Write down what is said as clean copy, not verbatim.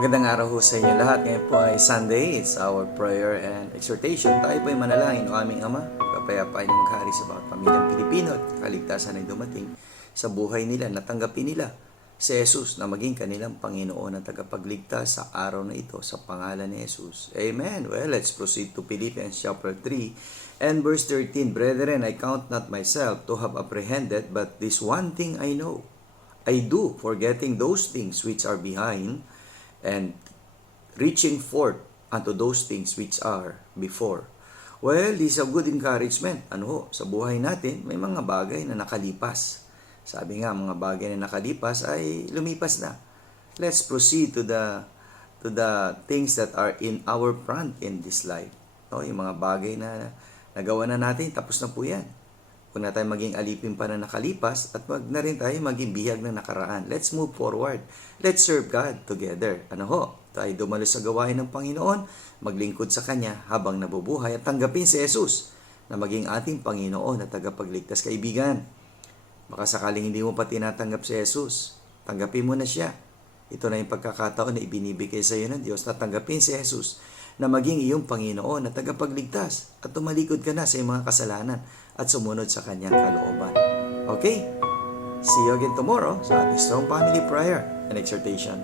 Magandang araw ho sa inyo lahat. Ngayon po ay Sunday. It's our prayer and exhortation. Tayo po ay manalangin o aming Ama. Kapayapaan niyo maghari sa bawat pamilyang Pilipino at kaligtasan ay dumating sa buhay nila. Natanggapin nila si Jesus na maging kanilang Panginoon at tagapagligtas sa araw na ito sa pangalan ni Jesus. Amen. Well, let's proceed to Philippians chapter 3 and verse 13. Brethren, I count not myself to have apprehended, but this one thing I know, I do, forgetting those things which are behind, and reaching forth unto those things which are before. Well, this is a good encouragement. Ano ho, sa buhay natin, may mga bagay na nakalipas. Sabi nga, mga bagay na nakalipas ay lumipas na. Let's proceed to the things that are in our front in this life. No, yung mga bagay na nagawa na natin, tapos na po yan. Huwag na tayo maging alipin pa na nakalipas at wag na rin tayo maging bihag na nakaraan. Let's move forward. Let's serve God together. Ano ho? Tayo dumalo sa gawain ng Panginoon, maglingkod sa Kanya habang nabubuhay at tanggapin si Jesus na maging ating Panginoon at tagapagligtas. Kaibigan, baka sakaling hindi mo pa tinatanggap si Jesus, tanggapin mo na siya. Ito na yung pagkakataon na ibinibigay sa iyo ng Diyos na tanggapin si Jesus na maging iyong Panginoon at tagapagligtas at tumalikod ka na sa iyong mga kasalanan at sumunod sa Kanyang kalooban. Okay? See you again tomorrow sa ating Strong Family Prayer and Exhortation.